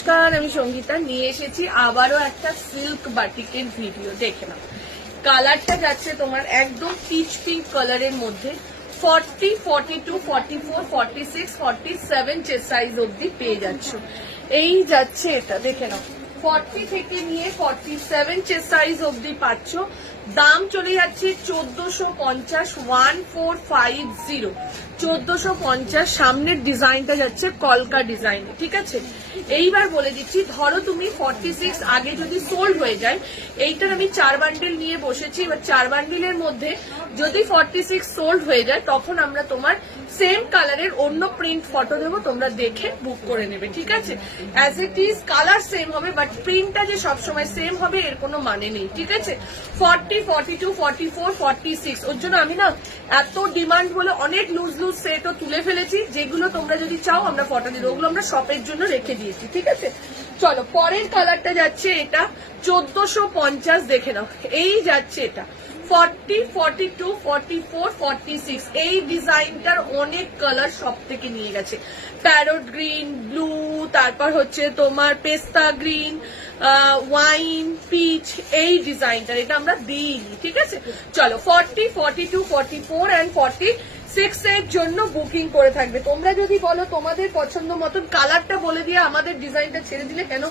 নমস্কার, আমি সঙ্গীতা নিয়ে এসেছি আবারও একটা সিল্ক বাটিকের ভিডিও। দেখে নাও, কালারটা যাচ্ছে তোমার একদম পিচ পিঙ্ক কালারের মধ্যে। 40, 42, 44, 46, 47 চেস্ট সাইজ অব্দি পেয়ে যাচ্ছ। এই যাচ্ছে এটা, দেখে নাও 40 থেকে নিয়ে 47 চেস্ট সাইজ অব্দি পাচ্ছ। দাম চলে যাচ্ছে 1450, 1450, 1450। সামনের ডিজাইনটা যাচ্ছে কলকা ডিজাইনে, ঠিক আছে। এইবার বলে দিচ্ছি, ধরো তুমি 46 আগে যদি সোল্ড হয়ে যায়, এইটার আমি 4 বান্ডিল নিয়ে বসেছি। এবার 4 বান্ডিলের মধ্যে যদি 46 সোল্ড হয়ে যায়, তখন আমরা তোমার সেম কালারের অন্য প্রিন্ট ফটো দেবো, তোমরা দেখে বুক করে নেবে, ঠিক আছে। As it is colour same হবে, বাট প্রিন্টটা যে সবসময় সেম হবে এর কোনো মানে নেই, ঠিক আছে। 40, 42, 44, 46, ওর জন্য আমি না এত ডিমান্ড বলে অনেক লুজ লুজ সেটও তুলে ফেলেছি, যেগুলো তোমরা যদি চাও আমরা ফটো দিই, ওগুলো আমরা শপের জন্য রেখে দিয়েছি, ঠিক আছে। চলো, পরের কালারটা যাচ্ছে এটা 1450, দেখে নাও। এই যাচ্ছে এটা 40, 42, 44, 46। এই ডিজাইনটার অনেক কালার সব থেকে নিয়ে গেছে। প্যারট গ্রিন, ব্লু, তারপর হচ্ছে তোমার পেস্তা গ্রিন, ওয়াইন, পিচ, এই ডিজাইনটার এটা আমরা দিইনি, ঠিক আছে। চলো, 40, 42, 44 অ্যান্ড 46 এর জন্য বুকিং করে থাকবে। তোমরা যদি বলো তোমাদের পছন্দ মতন কালারটা বলে দিয়ে আমাদের ডিজাইনটা ছেড়ে দিলে কেন,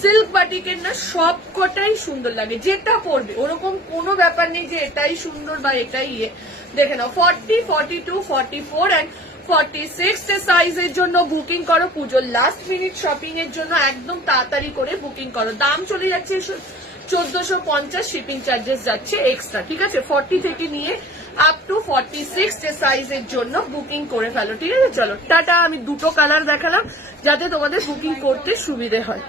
সিল্ক বাটিকের না সব কটাই সুন্দর লাগে, যেটা পরবে ওরকম কোনো ব্যাপার নেই যে এটাই সুন্দর বা এটাই ইয়ে। দেখে নাও 40, 42, 44 অ্যান্ড 46 সাইজের জন্য বুকিং করো। পুজোর লাস্ট মিনিট শপিং এর জন্য একদম তাড়াতাড়ি করে বুকিং করো। দাম চলে যাচ্ছে 1450, শিপিং চার্জেস যাচ্ছে এক্সট্রা, ঠিক আছে। 40 থেকে নিয়ে আপ টু 46 সাইজের জন্য বুকিং করে ফেলো, ঠিক আছে। চলো টাটা। আমি দুটো কালার দেখালাম যাতে তোমাদের বুকিং করতে সুবিধে হয়।